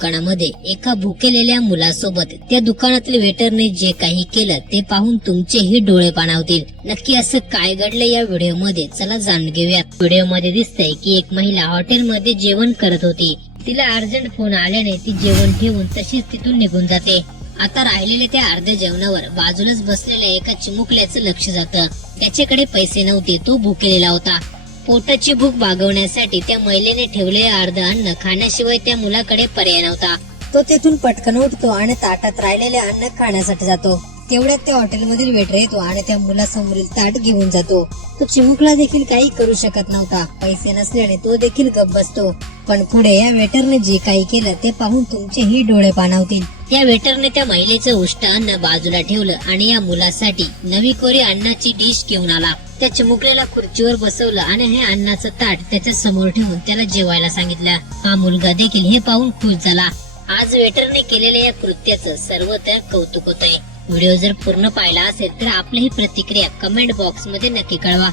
दुकानामध्ये एका भुकेलेल्या मुलासोबत त्या दुकानातील वेटरने जे काही केलं ते पाहून तुमचेही डोळे पाणावतील. नक्की असं काय घडलं या व्हिडिओ मध्ये, चला जाणून घेऊयात. व्हिडिओ मध्ये दिसतंय की एक महिला हॉटेलमध्ये जेवण करत होती. तिला अर्जंट फोन आल्याने ती जेवण ठेवून तशीच तिथून निघून जाते. आता राहिलेल्या त्या अर्ध्या जेवणावर बाजूलाच बसलेल्या एका चिमुकल्याचं लक्ष जातं. त्याच्याकडे पैसे नव्हते, तो भुकेलेला होता. पोटाची भूक भागवण्यासाठी त्या महिलेने ठेवलेले अर्ध अन्न खाण्याशिवाय त्या मुलाकडे पर्याय नव्हता. तो तेथून पटकन उठतो आणि ताटात राहिलेले अन्न खाण्यासाठी जातो. तेवढ्यात त्या हॉटेलमधील वेटर येतो आणि त्या मुलासमोरील ताट घेऊन जातो. तो चिमुकला देखील काही करू शकत नव्हता. पैसे नसल्याने तो देखील गप्प बसतो. पण पुढे या वेटरने जे काही केलं ते पाहून तुमचेही डोळे पाणावतील. या वेटरने त्या महिलेचं उष्ट अन्न बाजूला ठेवलं आणि या मुलासाठी नवी कोरी अन्नाची डिश घेऊन आला. त्या चिमुकल्याला खुर्चीवर बसवलं आणि हे अन्नाचं ताट त्याच्या समोर ठेवून त्याला जेवायला सांगितलं. हा मुलगा देखील हे पाहून खुश झाला. आज वेटरने केलेल्या या कृत्याचं सर्वत्र कौतुक होतंय. व्हिडिओ जर पूर्ण पाहिला असेल तर आपली ही प्रतिक्रिया कमेंट बॉक्स मध्ये नक्की कळवा.